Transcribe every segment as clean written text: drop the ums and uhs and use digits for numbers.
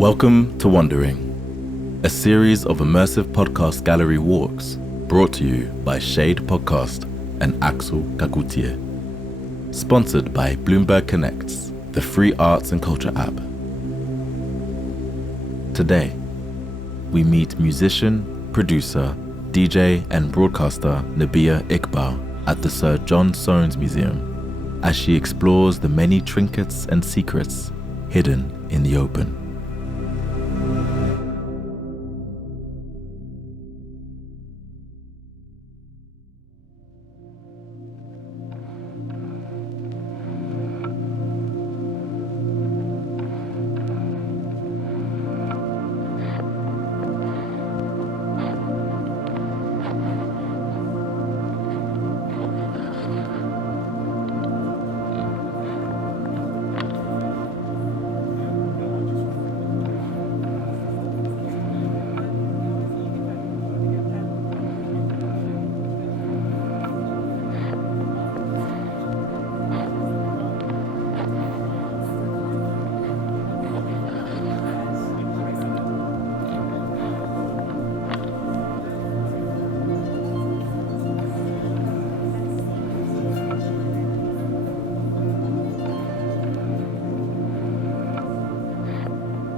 Welcome to Wandering, a series of immersive podcast gallery walks brought to you by Shade Podcast and Axel Kakutier. Sponsored by Bloomberg Connects, the free arts and culture app. Today, we meet musician, producer, DJ and broadcaster Nabihah Iqbal at the Sir John Soanes Museum as she explores the many trinkets and secrets hidden in the open.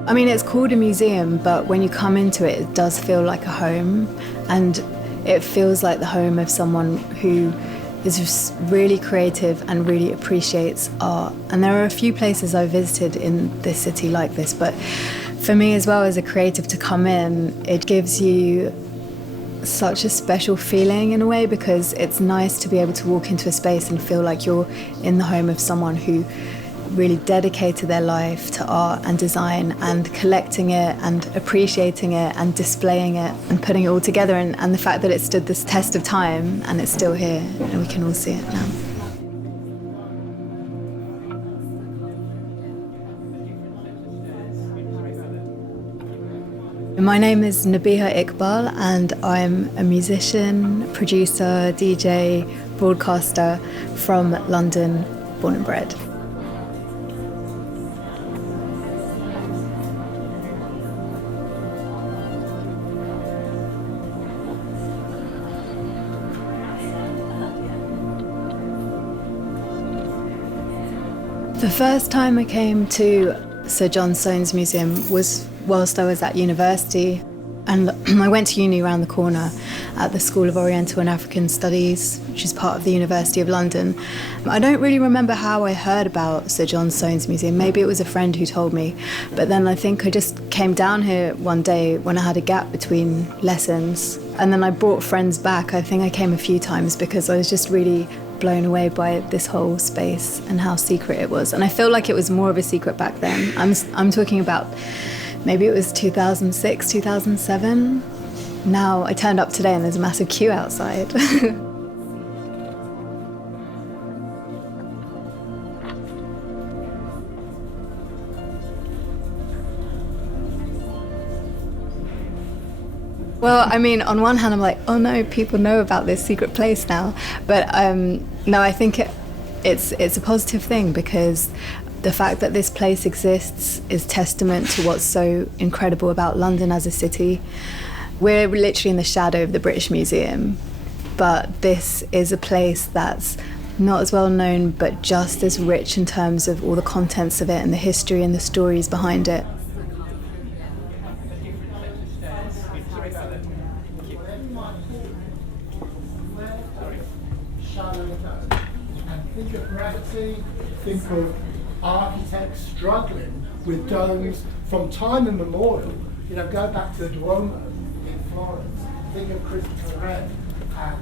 I mean, it's called a museum, but when you come into it, it does feel like a home, and it feels like the home of someone who is just really creative and really appreciates art. And there are a few places I've visited in this city like this, but for me as well as a creative to come in, it gives you such a special feeling in a way, because it's nice to be able to walk into a space and feel like you're in the home of someone who really dedicated their life to art and design and collecting it and appreciating it and displaying it and putting it all together, and the fact that it stood this test of time and it's still here and we can all see it now. My name is Nabihah Iqbal and I'm a musician, producer, DJ, broadcaster from London, born and bred. The first time I came to Sir John Soanes Museum was whilst I was at university, and I went to uni around the corner at the School of Oriental and African Studies, which is part of the University of London. I don't really remember how I heard about Sir John Soanes Museum. Maybe it was a friend who told me, but then I think I just came down here one day when I had a gap between lessons, and then I brought friends back. I think I came a few times because I was just really blown away by this whole space and how secret it was. And I feel like it was more of a secret back then. I'm talking about maybe it was 2006, 2007. Now I turned up today and there's a massive queue outside. Well, I mean, on one hand, I'm like, oh no, people know about this secret place now. But no, I think it's a positive thing, because the fact that this place exists is testament to what's so incredible about London as a city. We're literally in the shadow of the British Museum, but this is a place that's not as well known, but just as rich in terms of all the contents of it and the history and the stories behind it. Think of gravity, think of architects struggling with domes from time immemorial. You know, go back to the Duomo in Florence. Think of Christopher Wren and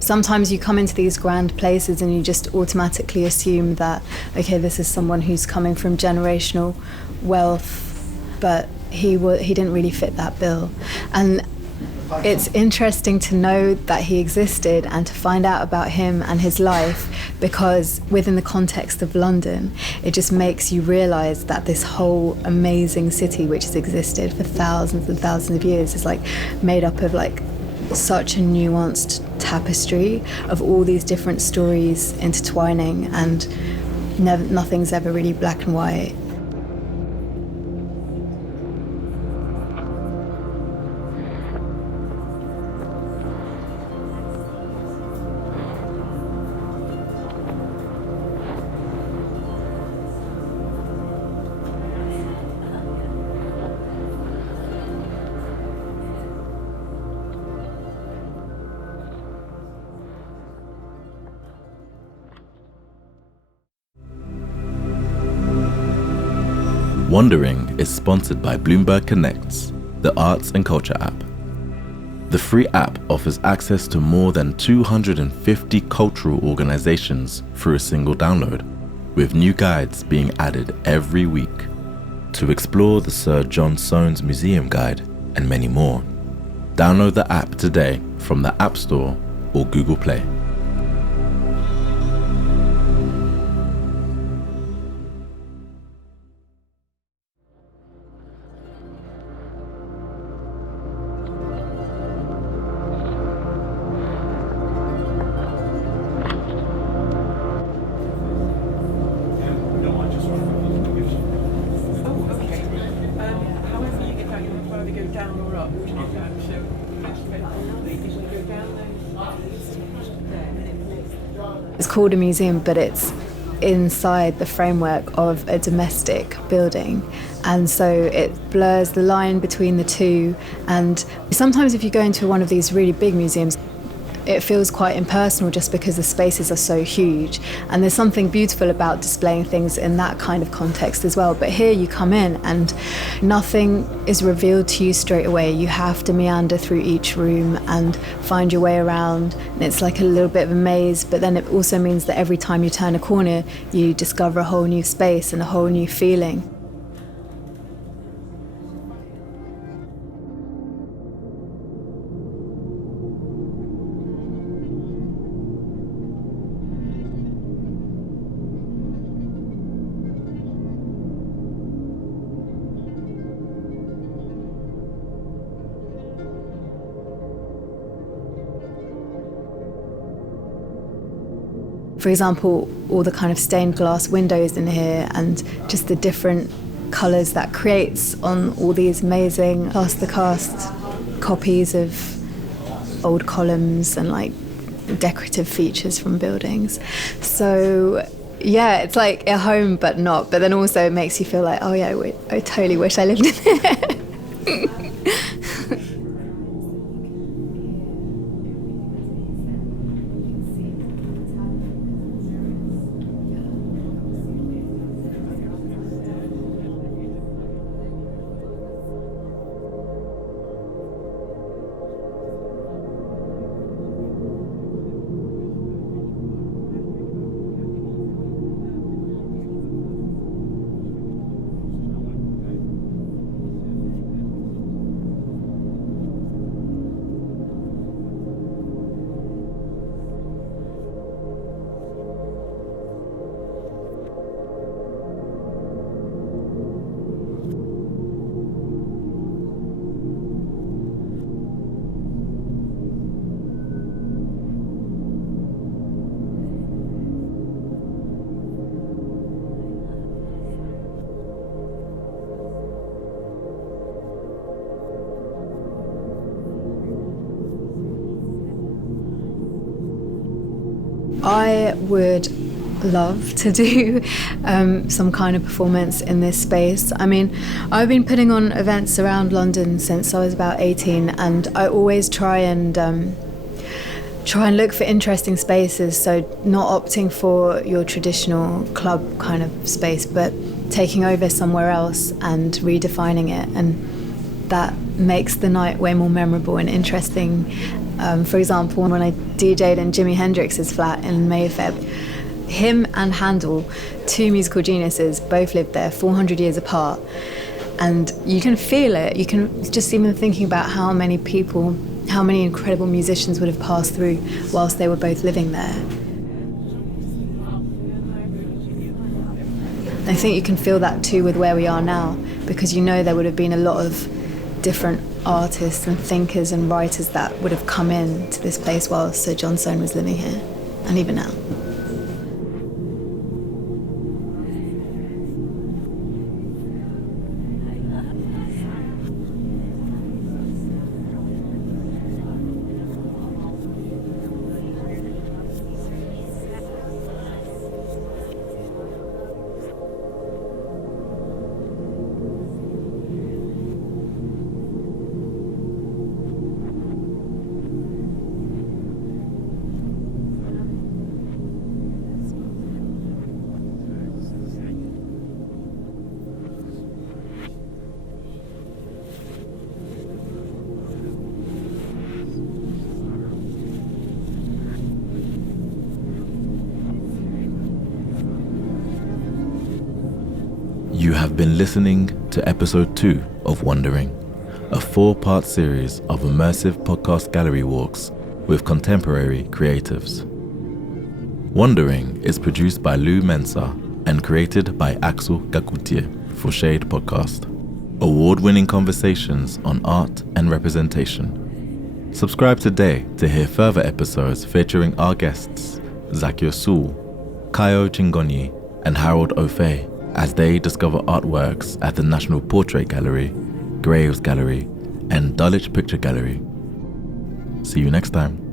Sometimes you come into these grand places and you just automatically assume that, okay, this is someone who's coming from generational wealth, but he didn't really fit that bill. And it's interesting to know that he existed and to find out about him and his life, because within the context of London, it just makes you realise that this whole amazing city, which has existed for thousands and thousands of years, is like made up of like such a nuanced tapestry of all these different stories intertwining, and nothing's ever really black and white. Wandering is sponsored by Bloomberg Connects, the arts and culture app. The free app offers access to more than 250 cultural organizations through a single download, with new guides being added every week. To explore the Sir John Soanes Museum Guide and many more, download the app today from the App Store or Google Play. It's called a museum, but it's inside the framework of a domestic building, and so it blurs the line between the two. And sometimes if you go into one of these really big museums, it feels quite impersonal just because the spaces are so huge, and there's something beautiful about displaying things in that kind of context as well. But here you come in and nothing is revealed to you straight away. You have to meander through each room and find your way around, and it's like a little bit of a maze, but then it also means that every time you turn a corner you discover a whole new space and a whole new feeling. For example, all the kind of stained glass windows in here and just the different colours that creates on all these amazing plaster-cast copies of old columns and like decorative features from buildings. So yeah, it's like a home but not, but then also it makes you feel like, oh yeah, I totally wish I lived in here. I would love to do some kind of performance in this space. I mean, I've been putting on events around London since I was about 18, and I always try and look for interesting spaces, so not opting for your traditional club kind of space, but taking over somewhere else and redefining it, and that makes the night way more memorable and interesting. For example, when I DJ'd in Jimi Hendrix's flat in Mayfair, him and Handel, two musical geniuses, both lived there 400 years apart, and you can feel it. You can just even thinking about how many people, how many incredible musicians would have passed through whilst they were both living there. I think you can feel that too with where we are now, because you know there would have been a lot of different artists and thinkers and writers that would have come in to this place while Sir John Soane was living here, and even now. You have been listening to episode 2 of Wandering, a 4-part series of immersive podcast gallery walks with contemporary creatives. Wandering is produced by Lou Mensah and created by Axel Gakutier for Shade Podcast. Award-winning conversations on art and representation. Subscribe today to hear further episodes featuring our guests, Zakir Soul, Kayo Chingonyi, and Harold O'Fay, as they discover artworks at the National Portrait Gallery, Graves Gallery, and Dulwich Picture Gallery. See you next time.